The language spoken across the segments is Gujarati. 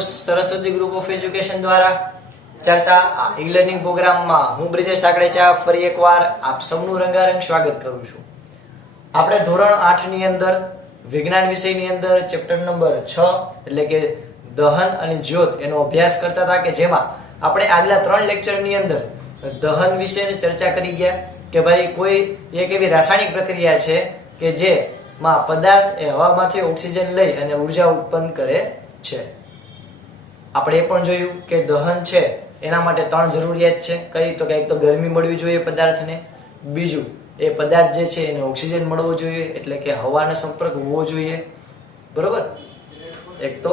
સરસ્વતી ગ્રુપ ઓફ એજ્યુકેશન દ્વારા ચાલતા આ ઈ લર્નિંગ પ્રોગ્રામમાં હું બ્રિજેશ આકડેચા ફરી એકવાર આપ સૌનું રંગારંગ સ્વાગત કરું છું. આપણે ધોરણ 8 ની અંદર વિજ્ઞાન વિષયની અંદર ચેપ્ટર નંબર 6 એટલે કે દહન અને જ્યોત એનો અભ્યાસ કરતા હતા કે જેમાં આપણે આગલા 3 લેક્ચરની અંદર દહન વિશેની ચર્ચા કરી ગયા કે ભાઈ કોઈ એક એવી રાસાયણિક પ્રક્રિયા છે કે જેમાં પદાર્થ એ હવામાંથી ઓક્સિજન લઈ અને ઉર્જા ઉત્પન્ન કરે છે. આપણે એ પણ જોયું કે દહન છે એના માટે 3 જરૂરિયાત છે. કઈ તો કે એક તો ગરમી મળવી જોઈએ પદાર્થને, બીજું એ પદાર્થ જે છે એને ઓક્સિજન મળવો જોઈએ એટલે કે હવાનો સંપર્ક હોવો જોઈએ, બરોબર. એક તો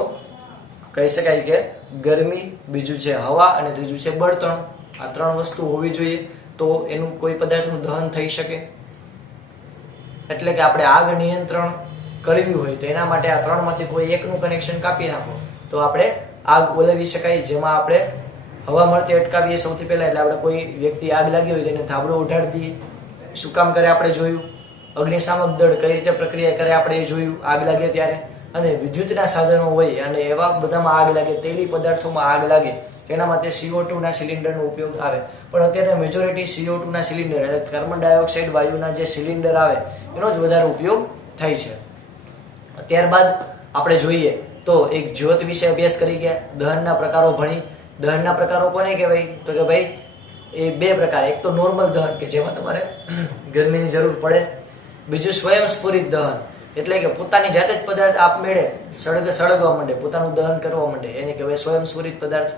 કહી શકાય કે ગરમી, બીજું છે હવા અને ત્રીજું છે બળતણ. આ 3 વસ્તુ હોવી જોઈએ તો એનું કોઈ પદાર્થનું દહન થઈ શકે. એટલે કે આપણે આગ નિયંત્રણ કરવી હોય તો એના માટે આ 3 માંથી કોઈ એકનું કનેક્શન કાપી નાખો તો આપણે આગ ઓલવી શકાય. જેમાં આપણે હવા મળતી અટકાવીએ સૌથી પહેલા, એટલે આપણે કોઈ વ્યક્તિ આગ લાગી હોય તેને ધાબળો ઉઠાડી દઈએ. શું કામ કરે આપણે જોયું. અગ્નિશામક દળ કઈ રીતે પ્રક્રિયા કરે આપણે એ જોયું આગ લાગે ત્યારે. અને વિદ્યુતના સાધનો હોય અને એવા બધામાં આગ લાગે, તેલી પદાર્થોમાં આગ લાગે એના માટે CO2 ના સિલિન્ડરનો ઉપયોગ આવે. પણ અત્યારે મેજોરિટી CO2 ના સિલિન્ડર એટલે કાર્બન ડાયોક્સાઇડ વાયુના જે સિલિન્ડર આવે એનો જ વધારે ઉપયોગ થાય છે. ત્યારબાદ આપણે જોઈએ તો એક જ્યોત વિશે અભ્યાસ કરી ગયા, દહનના પ્રકારો ભણી. દહનના પ્રકારો કોને કહેવાય તો કે ભાઈ એ 2 પ્રકાર. એક તો નોર્મલ દહન કે જેમાં તમારે ગરમીની જરૂર પડે, બીજું સ્વયંસ્ફુરિત દહન એટલે કે પોતાની જાતે જ પદાર્થ આપમેળે સળગવા માંડે, પોતાનું દહન કરવા માંડે, એને કહેવાય સ્વયંસ્ફુરિત પદાર્થ.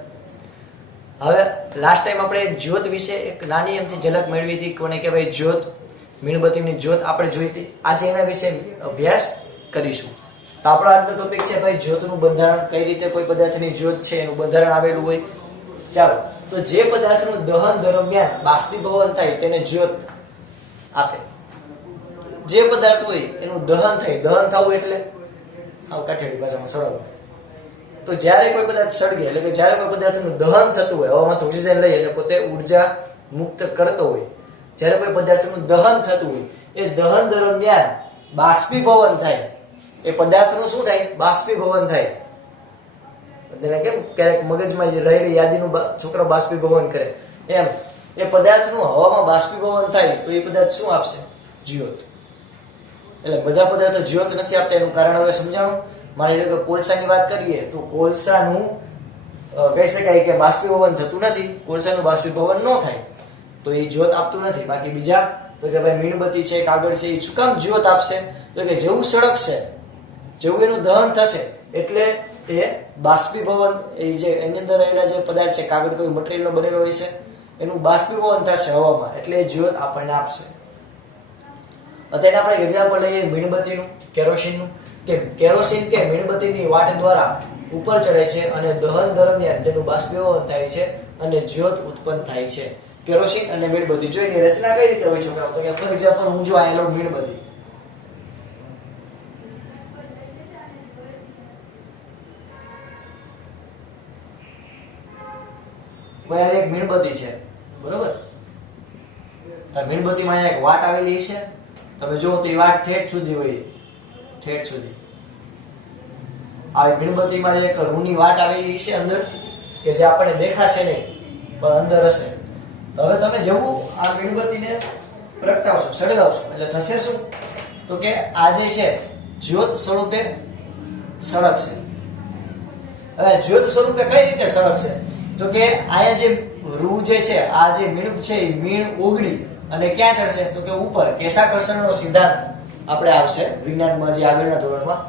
હવે લાસ્ટ ટાઈમ આપણે જ્યોત વિશે એક નાની એમથી ઝલક મેળવી હતી. કોને કહેવાય જ્યોત, મીણબત્તીની જ્યોત આપણે જોઈ હતી. આજે એના વિશે અભ્યાસ કરીશું. તો આપણો આજનો ટોપિક છે ભાઈ જ્યોતનું બંધારણ. કઈ રીતે કોઈ પદાર્થની જ્યોત છે એનું બંધારણ આવેલું હોય. ચાલો, તો જે પદાર્થનું દહન દરમિયાન બાષ્પીભવન થાય તેને જ્યોત આપે. જે પદાર્થ હોય એનું દહન થાય, દહન થવું એટલે આવ કાઠિયાવાડી ભાષામાં સળગવું. તો જ્યારે કોઈ પદાર્થ સળગે એટલે કે જ્યારે કોઈ પદાર્થનું દહન થતું હોય, હવામાંથી ઓક્સિજન લઈ એટલે પોતે ઉર્જા મુક્ત કરતો હોય, જ્યારે કોઈ પદાર્થનું દહન થતું હોય એ દહન દરમિયાન બાષ્પીભવન થાય. એ પદાર્થનું શું થાય? બાષ્પીભવન થાય. એટલે કેમ ક્યારેક મગજમાં રહેલી યાદીનું છોકરો બાષ્પીભવન કરે એમ એ પદાર્થનું હવામાં બાષ્પીભવન થાય તો એ પદાર્થ શું આપશે? જ્યોત. એટલે બધા પદાર્થો જ્યોત નથી આપતા. એનું કારણ હવે સમજાણું. માની લો કે કોલસાની વાત કરીએ તો કોલસાનું કહી શકાય કે બાષ્પીભવન થતું નથી. કોલસાનું બાષ્પીભવન ન થાય તો એ જ્યોત આપતું નથી. બાકી બીજા તો કે ભાઈ મીણબત્તી છે, કાગળ છે, એ શું કામ જ્યોત આપશે? તો કે જેવું સળગશે, જેવું એનું દહન થશે એટલે એ બાષ્પીભવન, એ જે એની અંદર રહેલા જે પદાર્થ છે, કાગળ કોઈ મટીરિયલનો બનેલો હોય છે, એનું બાષ્પીભવન થશે હવામાં એટલે એ જ્યોત આપણને આપશે. અત્યારે આપણે એક્ઝામ્પલ લઈએ મીણબત્તીનું, કેરોસીનનું. કે કેરોસીન કે મીણબત્તીની વાટ દ્વારા ઉપર ચડે છે અને દહન દરમિયાન તેનું બાષ્પીભવન થાય છે અને જ્યોત ઉત્પન્ન થાય છે. કેરોસીન અને મીણબત્તી જોઈને રચના કઈ રીતે હોય છોકરાઓ? તો કે ફોર એક્ઝામ્પલ હું જો આયેલો મીણબત્તી, ભાઈ એક મીણબત્તી છે, બરોબર. મીણબત્તીમાં એક વાટ આવેલી છે. તમે જુઓ તો એ વાટ ઠેઠ સુધી હોય, ઠેઠ સુધી. આ મીણબત્તીમાં એક રૂની વાટ આવેલી છે અંદર કે જે આપણને દેખાશે નહીં પણ અંદર હશે. તો હવે તમે જેવું આ મીણબત્તીને પ્રગટાવશો, સળગાવશો એટલે થશે શું? તો કે આ જે છે જ્યોત સ્વરૂપે સળગશે. હવે જ્યોત સ્વરૂપે કઈ રીતે સળગશે? તો કે આયા જે રૂ જે છે, આ જે મીણ છે એ મીણ ઓગળી અને ક્યાં ચડશે? તો કે ઉપર. કેશાકર્ષણનો સિદ્ધાંત આપણે આવશે વિજ્ઞાનમાં જે આગળના ધોરણમાં.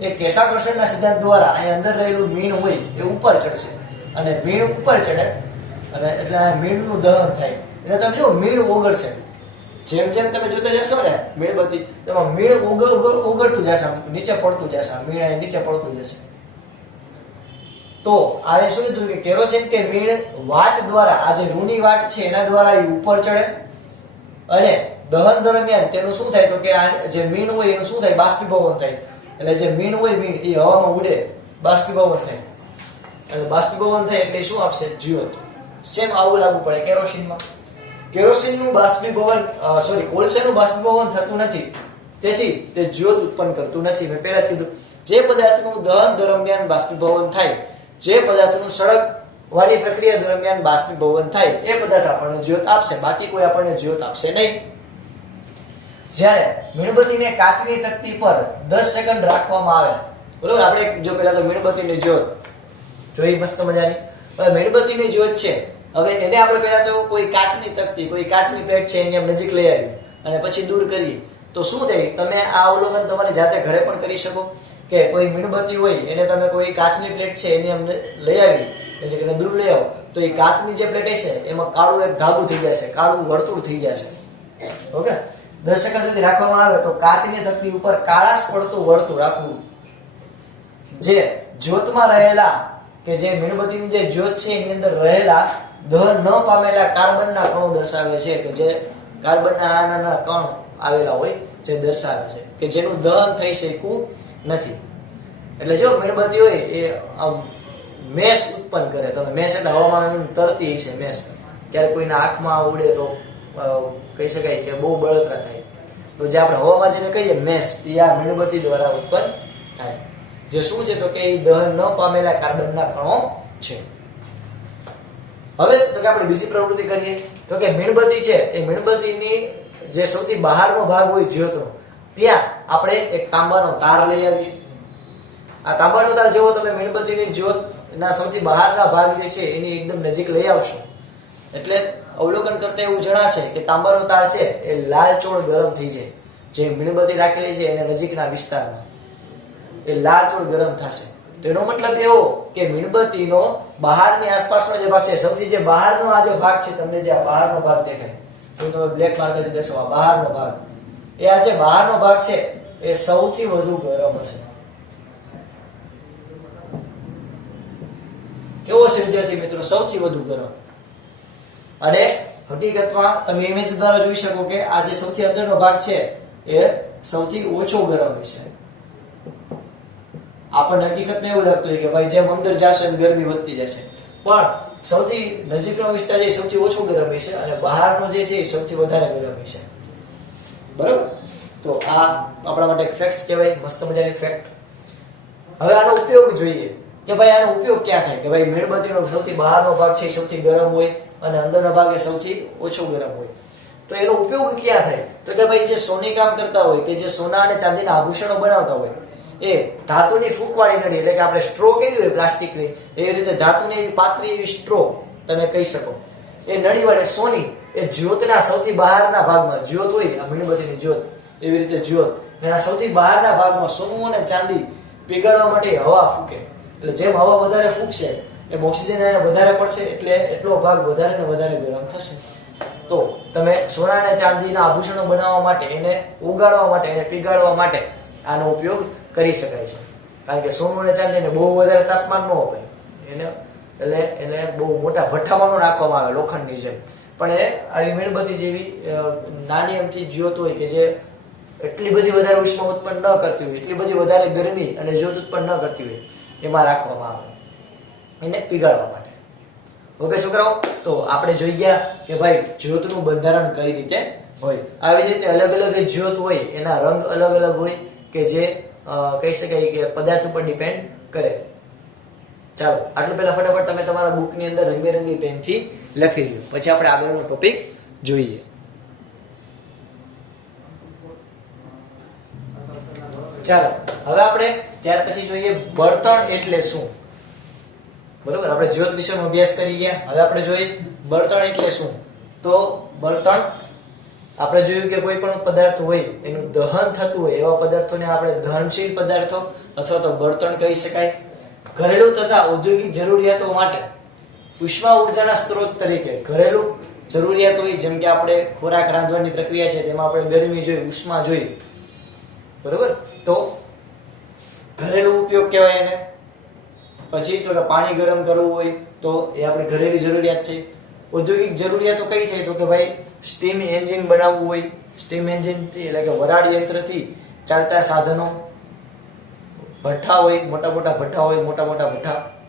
એ કેશાકર્ષણના સિદ્ધાંત દ્વારા અહીં અંદર રહેલું મીણ હોય એ ઉપર ચડશે અને મીણ ઉપર ચડે અને એટલે મીણનું દહન થાય. એટલે તમે જો મીણ ઓગળશે. જેમ જેમ તમે જોતા જશો ને મીણબત્તી, તેમાં મીણ ઓગળતું જશે, નીચે પડતું જશે, મીણ અહીં નીચે પડતું જશે. તો આ શું કીધું કે કેરોસીન કે મીણ વાટ દ્વારા, આ જે રૂની વાટ છે એના દ્વારા એ ઉપર ચડે અને દહન દરમિયાન તેનું શું થાય? તો કે આ જે મીણ હોય એનું શું થાય? બાષ્પીભવન થાય. એટલે જે મીણ હોય મીણ એ હવામાં ઉડે, બાષ્પીભવન થાય અને બાષ્પીભવન થાય એટલે શું આપશે? જ્યોત. સેમ આવું લાગુ પડે કેરોસીનમાં. કેરોસીનનું બાષ્પીભવન કોલસાનું બાષ્પીભવન થતું નથી, તેથી તે જ્યોત ઉત્પન્ન કરતું નથી. મેં પહેલા જ કીધું જે પદાર્થનું દહન દરમિયાન બાષ્પીભવન થાય જે પદાર્થનું સળગવાની પ્રક્રિયા દરમિયાન બાષ્પીભવન થાય એ પદાર્થ આપણને જ્યોત આપશે, બાકી કોઈ આપણને જ્યોત આપશે નહીં. જ્યારે મીણબત્તીને કાચની તકતી પર 10 સેકન્ડ રાખવામાં આવે, બરોબર, આપણે જો પહેલા તો મીણબત્તીની જ્યોત જોઈ મસ્ત મજાની. હવે મીણબત્તીની જ્યોત છે, હવે એને આપણે પહેલા તો કોઈ કાચની તકતી, કોઈ કાચની પ્લેટ છે એની નજીક લઈ આવી અને પછી દૂર કરીએ તો શું થાય? તમે આ અવલોકન તમારી જાતે ઘરે પણ કરી શકો કે કોઈ મીણબત્તી હોય એને તમે કોઈ કાચની પ્લેટ છે એની અમને લઈ આવી પછી એને દૂર લઈ આવો તો એ કાચની જે પ્લેટ છે એમાં કાળું એક ધાબુ થઈ જશે, કાળું વર્તુળ થઈ જશે. ઓકે, 10 સેકન્ડ સુધી રાખવામાં આવે તો કાચની તકતી ઉપર કાળાશ પડતું વર્તુળ રાખવું જે જ્યોતમાં રહેલા કે જે મીણબત્તીની જે જ્યોત છે એની અંદર રહેલા દહન ન પામેલા કાર્બનના કણો દર્શાવે છે, કે જે કાર્બનના નાના કણ આવેલા હોય જે દર્શાવે છે કે જેનું દહન થઈ શકતું નથી. એટલે જો મીણબત્તી હોય એ મેસ ઉત્પન્ન કરે, તમે મેસ એટલે હવામાં તરતી છે મેસ, ક્યારેક કોઈના આંખમાં ઉડે તો કહી શકાય કે બહુ બળતરા થાય, તો જે આપણે હવામાં જેને કહીએ મેસ એ આ મીણબત્તી દ્વારા ઉત્પન્ન થાય, જે શું છે તો કે એ દહન ન પામેલા કાર્બનના કણો છે. હવે તો કે આપણે બીજી પ્રવૃત્તિ કરીએ તો કે મીણબત્તી છે એ મીણબત્તીની જે સૌથી બહારનો ભાગ હોય જ્યોતનો ત્યાં આપણે એક તાંબાનો તાર લઈ આવીએ. આ તાંબાનો તાર જેવો તમે મીણબત્તીની જ્યોતના સૌથી બહારના ભાગ જે છે એની એકદમ નજીક લઈ આવશો એટલે અવલોકન કરતા એવું જણાશે કે તાંબાનો તાર છે એ લાલચોળ ગરમ થઈ જાય. જે મીણબત્તી રાખેલી છે એના નજીકના વિસ્તારમાં એ લાલચોળ ગરમ થશે. તો એનો મતલબ એવો કે મીણબત્તીનો બહારની આસપાસનો જે ભાગ છે, સૌથી જે બહારનો આ જે ભાગ છે, તમને જે આ બહારનો ભાગ દેખાય તો તમે બ્લેક માર્કરથી દેશો, આ બહારનો ભાગ એ આ જે બહારનો ભાગ છે એ સૌથી વધુ ગરમ હશે. કેવો છે વિદ્યાર્થી મિત્રો? સૌથી વધુ ગરમ. અને હકીકતમાં તમે ઇમેજ દ્વારા જોઈ શકો કે આ જે સૌથી અંદરનો ભાગ છે એ સૌથી ઓછો ગરમ હશે. આપણને હકીકતમાં એવું લાગતું હોય કે ભાઈ જેમ અંદર જશે એમ ગરમી વધતી જશે, પણ સૌથી નજીકનો વિસ્તાર એ સૌથી ઓછો ગરમ હશે અને બહારનો જે છે એ સૌથી વધારે ગરમ હશે. બરાબર? તો આ આપણા માટે ફેક્ટ કહેવાય, મસ્ત મજાની ફેક્ટ. હવે આનો ઉપયોગ જોઈએ કે ભાઈ આનો ઉપયોગ ક્યાં થાય? કે ભાઈ મીણબત્તીનો સૌથી બહારનો ભાગ છે એ સૌથી ગરમ હોય અને અંદરનો ભાગ એ સૌથી ઓછો ગરમ હોય. તો એનો ઉપયોગ ક્યાં થાય? તો કે ભાઈ જે સોની કામ કરતા હોય, કે જે સોના અને ચાંદીના આભૂષણો બનાવતા હોય એ ધાતુની ફૂંકવાળી નળી, એટલે કે આપણે સ્ટ્રો કેવી હોય પ્લાસ્ટિકની એવી રીતે ધાતુની એવી પાતળી એવી સ્ટ્રો તમે કહી શકો, એ નળી વડે સોની એ જ્યોતના સૌથી બહારના ભાગમાં, જ્યોત હોય આ મીણબત્તીની જ્યોત એવી રીતે જ્યોત એના સૌથી બહારના ભાગમાં સોનું અને ચાંદી પીગાળવા માટે હવા ફૂંકે. એટલે જેમ હવા વધારે ફૂંકશે એમ ઓક્સિજન એને વધારે પડશે એટલે એટલો ભાગ વધારે ને વધારે ગરમ થશે. તો તમે સોના અને ચાંદીના આભૂષણો બનાવવા માટે, એને ઉગાડવા માટે, એને પીગાળવા માટે આનો ઉપયોગ કરી શકાય છે. કારણ કે સોનું અને ચાંદીને બહુ વધારે તાપમાન ન અપાય એને, એટલે એને બહુ મોટા ભઠ્ઠામાં ન નાખવામાં આવે લોખંડની જેમ, પણ એ આવી મીણબત્તી જેવી નાની અમથી જ્યોત હોય કે જે એટલી બધી વધારે ઉષ્મા ઉત્પન્ન ન કરતી હોય, એટલી બધી વધારે ગરમી અને જ્યોત ઉત્પન્ન ન કરતી હોય એમાં રાખવામાં આવે એને પીગાળવા માટે. ઓકે છોકરાઓ, તો આપણે જોઈ ગયા કે ભાઈ જ્યોતનું બંધારણ કઈ રીતે હોય. આવી રીતે અલગ અલગ જ્યોત હોય એના રંગ અલગ અલગ હોય કે જે કહી શકાય કે પદાર્થ ઉપર ડિપેન્ડ કરે. ચાલો આટલું પહેલા ફટાફટ તમે તમારા બુકની અંદર રંગબેરંગી પેનથી લખી લો, પછી આપણે આગળનો ટોપિક જોઈએ. ચાલો હવે આપણે ત્યાર પછી જોઈએ બળતણ એટલે શું. બરોબર, આપણે જ્યોત વિશેનો અભ્યાસ કરી ગયા. હવે આપણે જોઈએ બળતણ એટલે શું. તો બળતણ આપણે જોયું કે કોઈ પણ પદાર્થ હોય એનું દહન થતું હોય એવા પદાર્થોને આપણે દહનશીલ પદાર્થો અથવા તો બળતણ કહી શકાય. ઘરેલું તથા ઔદ્યોગિક જરૂરિયાતો માટે ઉષ્મા ઉર્જાના સ્ત્રોત તરીકે ઘરેલું જરૂરિયાત હોય, જેમ કે આપણે ખોરાક રાંધવાની પ્રક્રિયા છે તેમાં આપણે ગરમી જોઈએ, ઉષ્મા જોઈએ, બરોબર, તો ઘરેલું ઉપયોગ કહેવાય એને. પછી તો કે પાણી ગરમ કરવું હોય તો એ આપણે ઘરેલું જરૂરિયાત થઈ. ઔદ્યોગિક જરૂરિયાતો કઈ થઈ? તો કે ભાઈ સ્ટીમ એન્જિન બનાવવું હોય, સ્ટીમ એન્જિનથી એટલે કે વરાળ યંત્રથી ચાલતા સાધનો, ભઠ્ઠા હોય, મોટા મોટા ભઠ્ઠા હોય, મોટા મોટા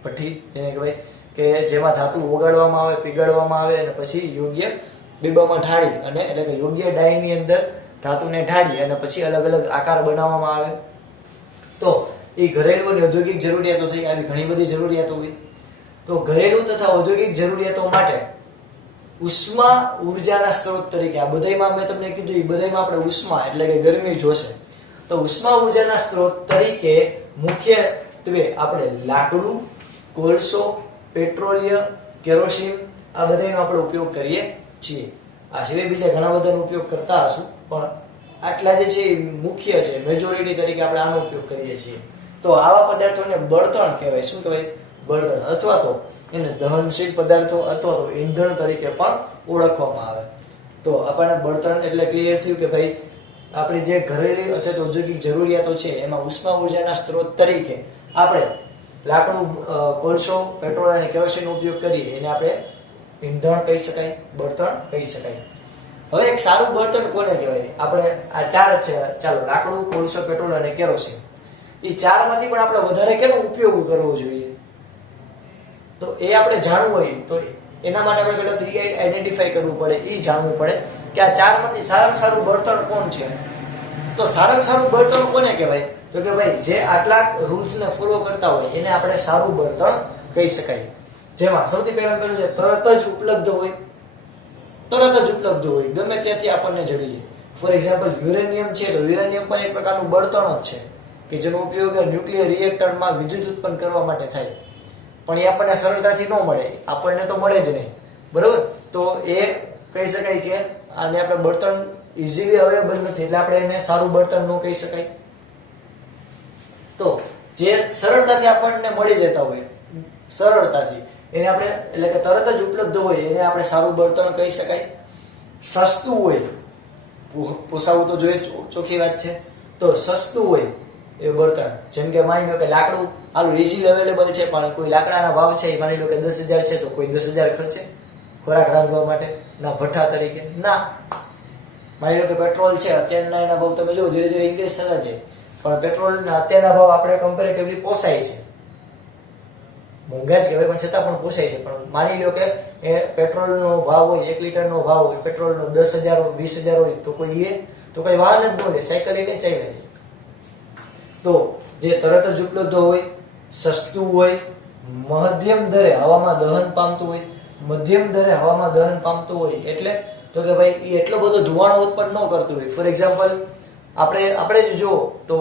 ભઠ્ઠી જેને કહેવાય કે જેમાં ધાતુ ઓગાળવામાં આવે, પીગાળવામાં આવે અને પછી યોગ્ય ડીબામાં ઢાળી અને એટલે કે યોગ્ય ડાયની અંદર ધાતુને ઢાળી અને પછી અલગ અલગ આકાર બનાવવામાં આવે. તો એ ઘરેલું અને ઔદ્યોગિક જરૂરિયાતો થઈ, આવી ઘણી બધી જરૂરિયાતો હોય. તો ઘરેલું તથા ઔદ્યોગિક જરૂરિયાતો માટે ઉષ્મા ઉર્જાના સ્ત્રોત તરીકે આ બધાયમાં મેં તમને કીધું એ બધાયમાં આપણે ઉષ્મા એટલે કે ગરમી જોશે. તો ઉષ્મા ઉર્જાના સ્ત્રોત તરીકે મુખ્યત્વે આપણે લાકડું, કોલસો, પેટ્રોલિયમ, કેરોસીન આ બધાનો આપણે ઉપયોગ કરીએ છીએ. આ સિવાય બીજા ઘણા બધાનો ઉપયોગ કરતા હશું, પણ આટલા જે છે મુખ્ય છે, મેજોરિટી તરીકે આપણે આનો ઉપયોગ કરીએ છીએ. તો આવા પદાર્થોને બળતણ કહેવાય. શું કહેવાય? બળતણ. અથવા તો એને દહનશીલ પદાર્થો અથવા તો ઈંધણ તરીકે પણ ઓળખવામાં આવે. તો આપણને બળતણ એટલે ક્લિયર થયું કે ભાઈ આપણી જે ઘરેલી અથવા તો ઔદ્યોગિક જરૂરિયાતો છે એમાં ઉષ્મા ઉર્જાના સ્ત્રોત તરીકે આપણે લાકડું, કોલસો, પેટ્રોલ અને કેરોસીનનો ઉપયોગ કરીએ એને આપણે ઈંધણ કહી શકાય, બળતણ કહી શકાય. હવે એક સારું બળતણ કોને કહેવાય? આપણે આ ચાર છે, ચાલો લાકડું, કોલસો, પેટ્રોલ અને કેરોસીન, એ ચારમાંથી પણ આપણે વધારે કેનો ઉપયોગ કરવો જોઈએ તો એ આપણે જાણવું હોય તો એના માટે આપણે પહેલા તો આઈડેન્ટિફાઈ કરવું પડે, એ જાણવું પડે કે આ ચારમાંથી સારામાં સારું બળતણ કોણ છે. તો સારામાં સારું બળતણ કોને કહેવાય? તો કે ભાઈ જે આટલા રૂલ્સને ફોલો કરતા હોય એને આપણે સારું બળતણ કહી શકાય. જેમાં સૌથી પહેલા પેલું છે તરત જ ઉપલબ્ધ હોય. તરત જ ઉપલબ્ધ હોય, ગમે ત્યાંથી આપણને જડી જાય. ફોર એક્ઝામ્પલ યુરેનિયમ છે, તો યુરેનિયમ પણ એક પ્રકારનું બળતણ જ છે કે જેનો ઉપયોગ ન્યુક્લિયર રિએક્ટરમાં વિદ્યુત ઉત્પન્ન કરવા માટે થાય, પણ એ આપણને સરળતાથી ન મળે, આપણને તો મળે જ નહીં, બરોબર? તો એ કહી શકાય કે આને આપણે બળતણ ઇઝીલી અવેલેબલ નથી એટલે આપણે એને સારું બળતણ ન કહી શકાય. તો જે સરળતાથી આપણને મળી જતા હોય, સરળતાથી એને આપણે એટલે કે તરત જ ઉપલબ્ધ હોય એને આપણે સારું બળતણ કહી શકાય. સસ્તું હોય, પોસાવું તો જોઈએ, ચોખ્ખી વાત છે. તો સસ્તું હોય એ બળતણ, જેમ કે માની લો કે લાકડું આલું ઇઝીલી અવેલેબલ છે, પણ કોઈ લાકડાના ભાવ છે એ માની લો કે 10,000 છે, તો કોઈ 10,000 ખર્ચે ખોરાક રાંધવા માટે, ના ભઠ્ઠા તરીકે ના. માની લો કે પેટ્રોલ છે, અત્યારના એના ભાવ તમે જો ધીરે ધીરે ઇન્ક્રીઝ થતા જાય, પણ પેટ્રોલના અત્યારના ભાવ આપણે કમ્પેરેટિવલી પોસાય છે, મોંઘા જ કહેવાય પણ છતાં પણ પોસાય છે. પણ માની લો કે એ પેટ્રોલનો ભાવ હોય, 1 લીટરનો ભાવ હોય પેટ્રોલનો 10,000 હોય, 20,000 હોય, તો કોઈ કઈ વાહન જ ન લે, સાયકલ લઈને ચાલ્યા જાય. તો જે તરત જ ઉપલબ્ધ હોય, સસ્તું હોય, મધ્યમ દરે હવામાં દહન પામતું હોય. મધ્યમ દરે હવામાં દહન પામતું હોય એટલે તો કે ભાઈ એ એટલો બધો ધુવાણો ઉત્પન્ન ન કરતું હોય. ફોર એક્ઝામ્પલ આપણે જ જો તો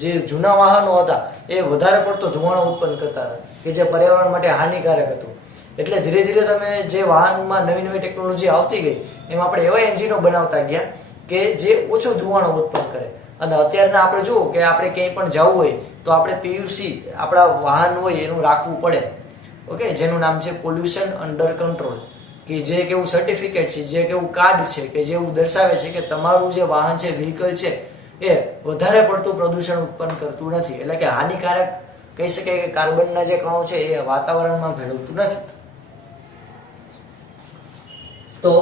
જે જૂના વાહનો હતા એ વધારે પડતો ધુવાણો ઉત્પન્ન કરતા હતા કે જે પર્યાવરણ માટે હાનિકારક હતું. એટલે ધીરે ધીરે તમે જે વાહનમાં નવી નવી ટેકનોલોજી આવતી ગઈ એમાં આપણે એવા એન્જિનો બનાવતા ગયા કે જે ઓછો ધુવાણો ઉત્પન્ન કરે. અને અત્યારના આપણે જુઓ કે આપણે ક્યાંય પણ જવું હોય તો આપણે પીયુસી આપણા વાહન હોય એનું રાખવું પડે, ઓકે, જેનું નામ છે પોલ્યુશન અંડર કંટ્રોલ, કે જે કેવું સર્ટિફિકેટ છે, જે કેવું કાર્ડ છે કે જે એવું દર્શાવે છે કે તમારું જે વાહન છે, વ્હીકલ છે એ વધારે પડતું પ્રદૂષણ ઉત્પન્ન કરતું નથી, એટલે કે હાનિકારક કહી શકાય કે કાર્બનના જે કણો છે એ વાતાવરણમાં ભેળવતું નથી. તો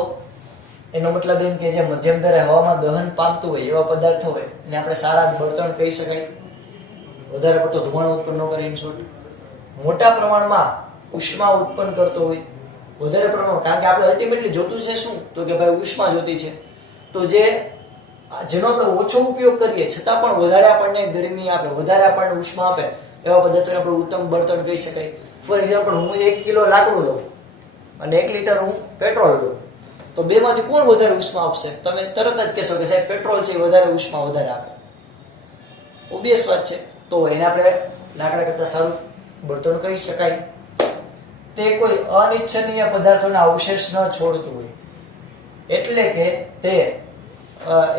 એનો મતલબ એમ કે જે મધ્યમ દરે હવામાં દહન પામતું હોય એવા પદાર્થો હોય એને આપણે સારા બળતણ કહી શકાય, વધારે પડતો ધુમાડો ઉત્પન્ન ન કરે. ઇન શોર્ટ, મોટા પ્રમાણમાં ઉષ્મા ઉત્પન્ન કરતો હોય, વધારે પ્રમાણમાં, કારણ કે આપણે અલ્ટિમેટલી જોતું છે શું તો કે ભાઈ ઉષ્મા જોતી છે. તો જેનો આપણે ઓછો ઉપયોગ કરીએ છતાં પણ વધારે આપણને ગરમી આપે, વધારે આપણને ઉષ્મા આપે એવા પદાર્થોને આપણે ઉત્તમ બળતણ કહી શકાય. ફોર એક્ઝામ્પલ, હું 1 કિલો લાકડું લઉં અને 1 લીટર હું પેટ્રોલ લઉં, તો બેમાંથી કોણ વધારે ઉષ્મા આપશે? તમે તરત જ કહેશો કે સાહેબ પેટ્રોલ છે વધારે ઉષ્મા વધારે આપે, ઓબ્વિયસ વાત છે. તો એને આપણે લાકડા કરતા સારું બળતણ કહી શકાય. તે કોઈ અનિચ્છનીય પદાર્થોના અવશેષ ન છોડતું હોય, એટલે કે તે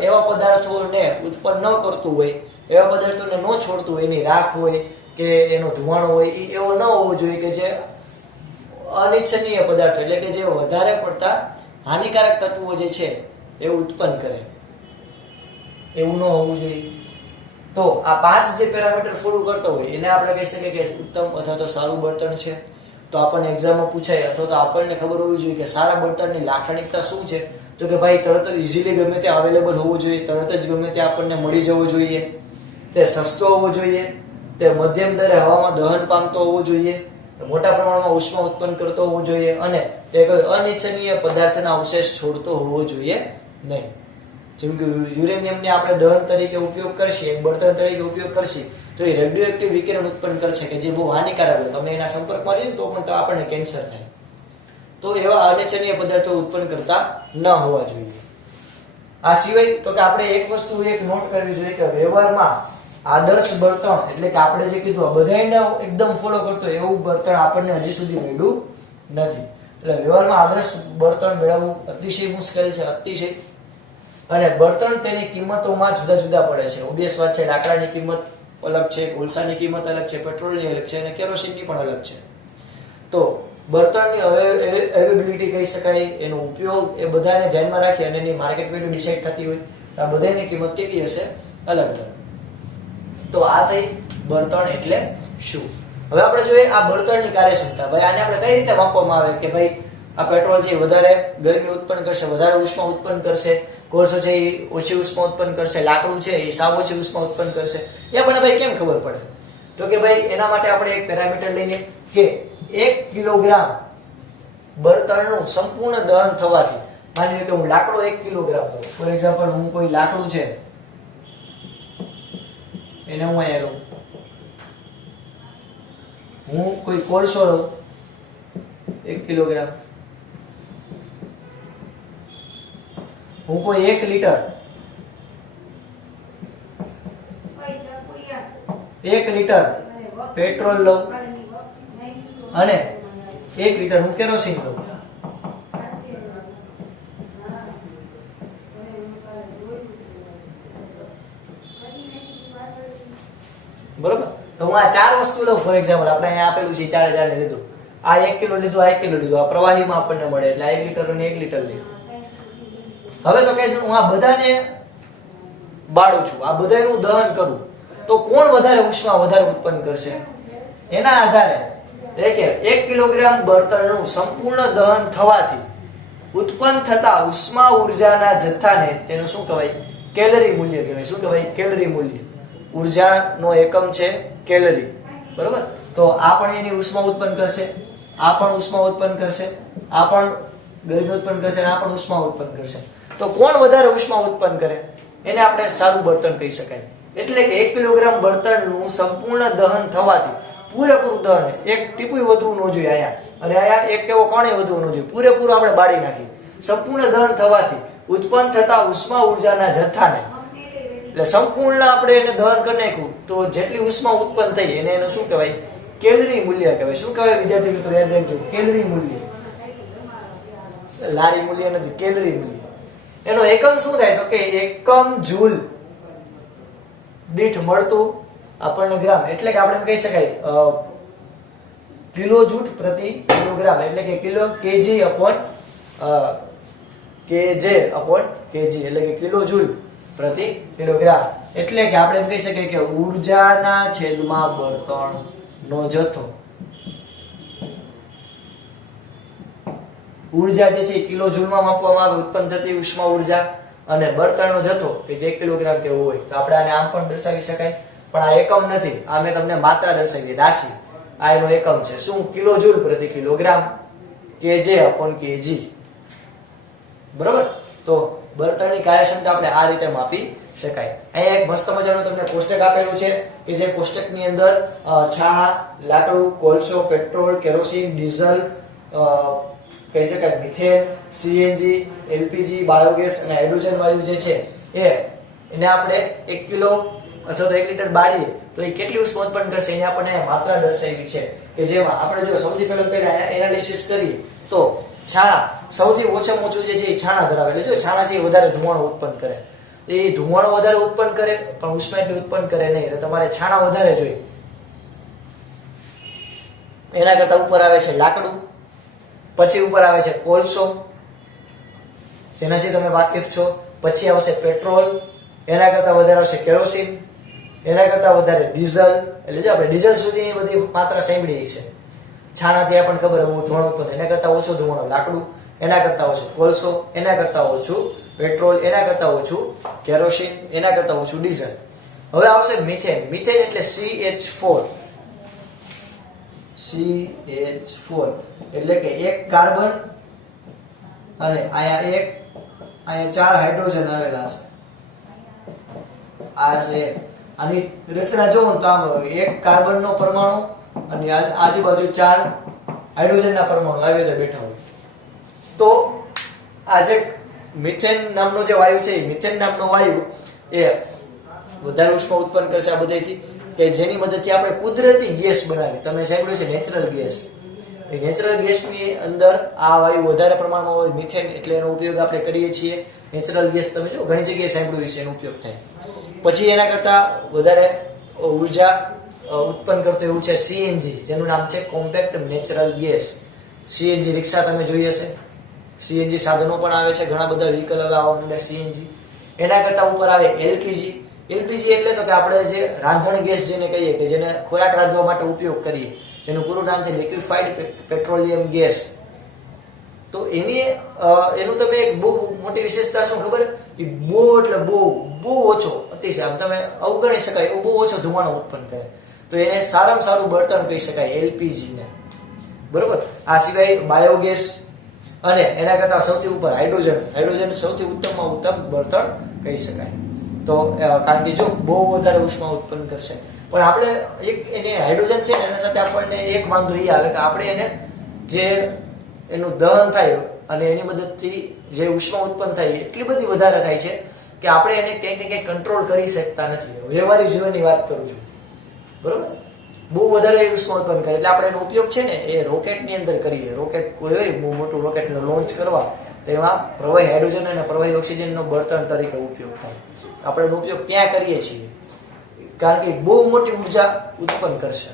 એવા પદાર્થોને ઉત્પન્ન ન કરતું હોય, એવા પદાર્થોને ન છોડતું હોય, એની રાખ હોય કે એનો ધુમાડો હોય એ એવો ન હોવો જોઈએ કે જે અનિચ્છનીય પદાર્થો એટલે કે જે વધારે પડતા હાનિકારક તત્વો જે છે એ ઉત્પન્ન કરે, એવું ન હોવું જોઈએ. તો આ 5 જે પેરામીટર ફોલો કરતો હોય એને આપણે કહી શકીએ કે ઉત્તમ અથવા તો સારું બળતણ છે. તો આપણને એક્ઝામમાં પૂછાય અથવા તો આપણને ખબર હોવી જોઈએ કે સારા બળતણની લાક્ષણિકતા શું છે, તો કે ભાઈ તરત જ ઇઝીલી ગમે ત્યાં અવેલેબલ હોવું જોઈએ, તરત જ ગમે ત્યાં આપણને મળી જવું જોઈએ, તે સસ્તો હોવો જોઈએ, તે મધ્યમ દરે હવામાં દહન પામતો હોવો જોઈએ, મોટા પ્રમાણમાં ઉષ્મા ઉત્પન્ન કરતો હોવો જોઈએ અને તે કોઈ અનિચ્છનીય પદાર્થના અવશેષ છોડતો હોવો જોઈએ નહીં. જેમ કે યુરેનિયમને આપણે દહન તરીકે ઉપયોગ કરશી, એક બળતણ તરીકે ઉપયોગ કરશી, તો એ રેડિયો એક્ટિવ વિકિરણ ઉત્પન્ન કરશે કે જે બહુ હાનિકારક હોય, તમે એના સંપર્કમાં રહીએ તો પણ આપણને કેન્સર થાય. તો એવા અનિચ્છનીય પદાર્થો ઉત્પન્ન કરતા ન હોવા જોઈએ. આ સિવાય તો કે આપણે એક વસ્તુ નોટ કરવી જોઈએ કે વ્યવહારમાં આદર્શ બળતણ એટલે કે આપણે જે કીધું બધાને એકદમ ફોલો કરતો એવું બળતણ આપણને હજી સુધી મળ્યું નથી. એટલે વ્યવહારમાં આદર્શ બળતણ મેળવવું અતિશય મુશ્કેલ છે, અતિશય. અને બળતણ તેની કિંમતોમાં જુદા જુદા પડે છે. ઓબ્વિયસ વાત છે, લાકડાની કિંમત અલગ છે, કોલસાની કિંમત અલગ છે, પેટ્રોલની અલગ છે અને કેરોસીનની પણ અલગ છે. તો બળતણની અવેલેબિલિટી કહી શકાય, એનો ઉપયોગ એ બધાને ધ્યાનમાં રાખી અને એની માર્કેટ વેલ્યુ ડિસાઈડ થતી હોય તો આ બધાની કિંમત કેવી હશે? અલગ અલગ. તો આ થઈ બળતણ એટલે શું. હવે આપણે જોઈએ આ બળતણની કાર્યક્ષમતા. ભાઈ આને આપણે કઈ રીતે માપવામાં આવે કે ભાઈ આ પેટ્રોલ છે વધારે ગરમી ઉત્પન્ન કરશે, વધારે ઉષ્મા ઉત્પન્ન કરશે, કોલસો છે એ ઓછી ઉષ્મા ઉત્પન્ન કરશે, લાકડું છે એ સાવ ઓછી ઉષ્મા ઉત્પન્ન કરશે. એ આપણને ભાઈ કેમ ખબર પડે? તો કે ભાઈ એના માટે આપણે એક પેરામીટર લઈએ કે 1 કિલોગ્રામ બળતણનું સંપૂર્ણ દહન થવાથી, માની લો કે હું લાકડો 1 કિલોગ્રામ લઉં, ફોર એક્ઝામ્પલ હું કોઈ લાકડું છે એને હું અહીંયા લઉં, હું કોઈ કોલસો લઉં 1 કિલોગ્રામ, હું કોઈ 1 લીટર 1 લીટર પેટ્રોલ લઉં અને 1 લીટર હું કેરોસીન લઉં. બરોબર? તો હું આ ચાર વસ્તુ લઉં, ફોર એક્ઝામ્પલ આપણે અહીંયા આપેલું છે 4 ને લીધું, આ 1 કિલો લીધું, આ 1 કિલો લીધું, આ પ્રવાહીમાં આપણને મળે એટલે આ 1 લીટર અને 1 લીટર લીધું. હવે તો કે હું આ બધાને બાળું છું, આ બધાનું દહન કરું તો કોણ વધારે ઉષ્મા વધારે ઉત્પન્ન કરશે? એના આધારે એટલે કે 1 કિલોગ્રામ બળતણનું સંપૂર્ણ દહન થવાથી ઉત્પન્ન થતા ઉષ્મા ઉર્જાના જથ્થાને તેનું શું કહેવાય? કેલરી મૂલ્ય કહેવાય. શું કહેવાય? કેલરી મૂલ્ય. ઉર્જાનો એકમ છે કેલરી. બરોબર? તો આ પણ એની ઉષ્મા ઉત્પન્ન કરશે, આ પણ ઉષ્મા ઉત્પન્ન કરશે, આ પણ ગરમી ઉત્પન્ન કરશે અને આ પણ ઉષ્મા ઉત્પન્ન કરશે. તો કોણ વધારે ઉષ્મા ઉત્પન્ન કરે એને આપણે સારું બળતણ કહી શકાય. એટલે કે 1 કિલોગ્રામ બળતણનું સંપૂર્ણ દહન થવાથી પૂરેપૂરું દહન, એક ટીપુય વધવું ન જોઈએ અહીંયા, અને અહીંયા એક કેવો કોણે વધવું ન જોઈએ, પૂરેપૂરું આપણે બાળી નાખી. સંપૂર્ણ દહન થવાથી ઉત્પન્ન થતા ઉષ્મા ઉર્જાના જથ્થાને, એટલે સંપૂર્ણ આપણે એને દહન કરી નાખ્યું તો જેટલી ઉષ્મા ઉત્પન્ન થઈ એને એનું શું કહેવાય? કેલરી મૂલ્ય કહેવાય. શું કહેવાય વિદ્યાર્થી મિત્રો? યાદ રાખજો, કેલરી મૂલ્ય. લારી મૂલ્ય નથી, કેલરી મૂલ્ય. એનો એકમ શું થાય તો કે એકમ જૂલ દીઠ મળતું આપણને ગ્રામ, એટલે કે આપણે કહી શકાય કિલો જૂલ પ્રતિ કિલોગ્રામ, એટલે કે કિલો કેજી અપોન કેજે અપોન કેજી, એટલે કે કિલો જૂલ પ્રતિ કિલોગ્રામ. એટલે કે આપણે એમ કહી શકીએ કે ઉર્જાના છેદમાં બળતણનો જથ્થો. ઉર્જા જે છે કિલો જૂલમાં માપવામાં આવે, ઉત્પન્ન થતી ઉષ્મા ઉર્જા, અને બળતણનો જથ્થો કે જે કિલોગ્રામ કેવો હોય. તો આપણે આને આમ પણ દર્શાવી શકાય, પણ આ એકમ નથી, આ મેં તમને માત્રા દર્શાવી, રાશિ. આ એનો એકમ છે શું? કિલો જૂલ પ્રતિ કિલોગ્રામ, કેજે અપોન કેજી. બરોબર? તો બળતણની કાર્યક્ષમતા આપણે આ રીતે માપી શકાય. અહીંયા એક મસ્ત મજાનું તમને કોષ્ટક આપેલું છે કે જે કોષ્ટકની અંદર છાણા, લાકડું, કોલસો, પેટ્રોલ, કેરોસીન, ડીઝલ, કહી શકાય મિથેન, સીએનજી, એલપીજી, બાયોગેસ અને હાઇડ્રોજન વાયુ જે છે એને આપણે 1 કિલો અથવા તો 1 લીટર બાળીએ તો એ કેટલી ઉષ્મા ઉત્પન્ન કરશે અહીંયા આપણને માત્રા દર્શાવી છે કે જેમાં આપણે જો સૌથી પહેલા એનાલિસિસ કરીએ તો છાણા સૌથી ઓછામાં ઓછું જે છે એ છાણા ધરાવે. એટલે જો છાણા છે એ વધારે ધુમાડો ઉત્પન્ન કરે, એ ધુમાડો વધારે ઉત્પન્ન કરે પણ ઉષ્મા એટલી ઉત્પન્ન કરે નહીં, એટલે તમારે છાણા વધારે જોઈએ. એના કરતા ઉપર આવે છે લાકડું, પછી ઉપર આવે છે કોલસો જેનાથી તમે વાકેફ છો, પછી આવશે પેટ્રોલ, એના કરતા વધારે આવશે કેરોસીન, એના કરતા વધારે ડીઝલ. એટલે જો આપણે ડીઝલ સુધીની બધી માત્રા સાંભળી છે. છાણાથી આપણને ખબર હોય ધુમાડો ઉત્પન્ન, એના કરતા ઓછો ધુમાડો લાકડું, એના કરતા ઓછો કોલસો, એના કરતા ઓછું પેટ્રોલ, એના કરતા ઓછું કેરોસીન, એના કરતા ઓછું ડીઝલ. હવે આવશે મિથેન. મિથેન એટલે CH4. CH4 એટલે કે એક કાર્બન અને અહીંયા 4 હાઇડ્રોજન આવેલા છે. આ છે આની રચના જોવો તો આમ એક કાર્બનનો પરમાણુ અને આજુબાજુ 4 હાઇડ્રોજનના પરમાણુ આવી રીતે બેઠા હોય. તો આ જે મિથેન નામનો જે વાયુ છે, મિથેન નામનો વાયુ એ વધારે ઉષ્મા ઉત્પન્ન કરશે આ બધાથી, કે જેની મદદથી આપણે કુદરતી ગેસ બનાવી. તમે સાંભળ્યું છે નેચરલ ગેસ. એ નેચરલ ગેસની અંદર આ વાયુ વધારે પ્રમાણમાં હોય મિથેન, એટલે એનો ઉપયોગ આપણે કરીએ છીએ. નેચરલ ગેસ તમે જો ઘણી જગ્યાએ સાંભળ્યું છે એનો ઉપયોગ થાય. પછી એના કરતા વધારે ઉર્જા ઉત્પન્ન કરતો એવું છે સીએનજી, જેનું નામ છે કોમ્પેક્ટ નેચરલ ગેસ. સીએનજી રિક્ષા તમે જોઈ હશે, સીએનજી સાધનો પણ આવે છે, ઘણા બધા વ્હીકલ હવે આવવા માંડ્યા સીએનજી. એના કરતા ઉપર આવે એલપીજી. એલપીજી એટલે તો કે આપણે જે રાંધણ ગેસ જેને કહીએ, કે જેને ખોરાક રાંધવા માટે ઉપયોગ કરીએ, જેનું પૂરું નામ છે લિક્વિફાઈડ પેટ્રોલિયમ ગેસ. તો એનું તમે એક બહુ મોટી વિશેષતા શું ખબર? એ બહુ એટલે બહુ ઓછો, અતિશય આમ તમે અવગણી શકાય એવું બહુ ઓછો ધુમાડો ઉત્પન્ન કરે. તો એને સારામાં સારું બળતણ કહી શકાય એલપીજી ને, બરોબર. આ સિવાય બાયોગેસ અને એના કરતા સૌથી ઉપર હાઇડ્રોજન સૌથી ઉત્તમમાં ઉત્તમ બળતણ કહી શકાય. તો કારણ કે જો બહુ વધારે ઉષ્મા ઉત્પન્ન કરશે, પણ આપણે એને હાઇડ્રોજન છે ને એના સાથે આપણને એક વાંધો એ આવે કે આપણે એને જે એનું દહન થાય અને એની મદદથી જે ઉષ્મા ઉત્પન્ન થાય એટલી બધી વધારે થાય છે કે આપણે એને ક્યાંક ને ક્યાંક કંટ્રોલ કરી શકતા નથી. વ્યવહારિક જીવનની વાત કરું છું, બરોબર. બહુ વધારે ઉષ્મા ઉત્પન્ન કરે એટલે આપણે એનો ઉપયોગ છે ને એ રોકેટની અંદર કરીએ. રોકેટ કોઈ હોય બહુ મોટું રોકેટને લોન્ચ કરવા, તો એમાં પ્રવાહી હાઇડ્રોજન અને પ્રવાહી ઓક્સિજનનો બળતણ તરીકે ઉપયોગ થાય. આપણે એનો ઉપયોગ ત્યાં કરીએ છીએ કારણ કે બહુ મોટી ઉર્જા ઉત્પન્ન કરશે.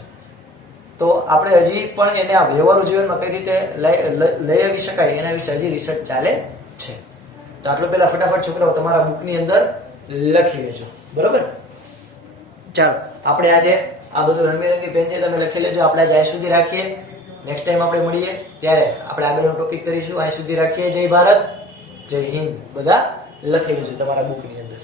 તો આપણે હજી પણ એને આ વ્યવહારુ જીવનમાં કઈ રીતે લઈ આવી શકાય એના વિશે હજી રિસર્ચ ચાલે છે. તો આટલો પહેલા ફટાફટ છોકરાઓ તમારા બુકની અંદર લખી લેજો, બરોબર. ચાલો આપણે આજે આ બધું રંગબેરંગી પેન છે તમે લખી લેજો. આપણે આજે અહીં સુધી રાખીએ. નેક્સ્ટ ટાઈમ આપણે મળીએ ત્યારે આપણે આગળનો ટોપિક કરીશું. અહીં સુધી રાખીએ. જય ભારત, જય હિન્દ બધા લખી લેજો તમારા બુકની અંદર.